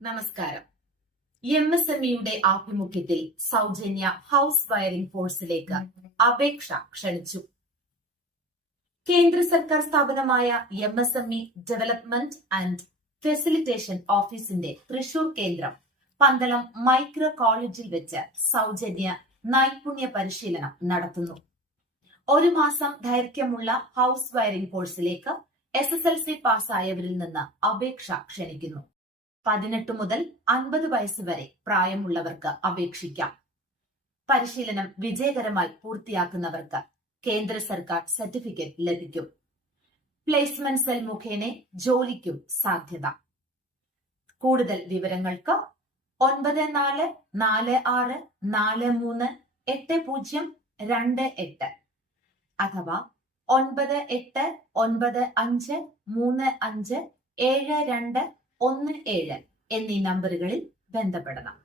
നമസ്കാരം. MSMEയുടെ ആഭിമുഖ്യത്തിൽ സൗജന്യ ഹൌസ് വയറിംഗ് കോഴ്സിലേക്ക് അപേക്ഷ ക്ഷണിച്ചു. കേന്ദ്ര സർക്കാർ സ്ഥാപനമായ MSME ഡെവലപ്മെന്റ് ആൻഡ് ഫെസിലിറ്റേഷൻ ഓഫീസിന്റെ തൃശൂർ കേന്ദ്രം പന്തളം മൈക്രോ കോളേജിൽ വെച്ച് സൗജന്യ നൈപുണ്യ പരിശീലനം നടത്തുന്നു. ഒരു മാസം ദൈർഘ്യമുള്ള ഹൌസ് വയറിംഗ് കോഴ്സിലേക്ക് SSLC പാസ്സായവരിൽ നിന്ന് അപേക്ഷ ക്ഷണിക്കുന്നു. 18 മുതൽ 50 വയസ്സ് വരെ പ്രായമുള്ളവർക്ക് അപേക്ഷിക്കാം. പരിശീലനം വിജയകരമായി പൂർത്തിയാക്കുന്നവർക്ക് കേന്ദ്ര സർക്കാർ സർട്ടിഫിക്കറ്റ് ലഭിക്കും. പ്ലേസ്മെന്റ് സെൽ മുഖേന ജോലിക്കും സാധ്യത. കൂടുതൽ വിവരങ്ങൾക്ക് 9446438028 അഥവാ 9895357217 എന്നീ നമ്പറുകളിൽ ബന്ധപ്പെടണം.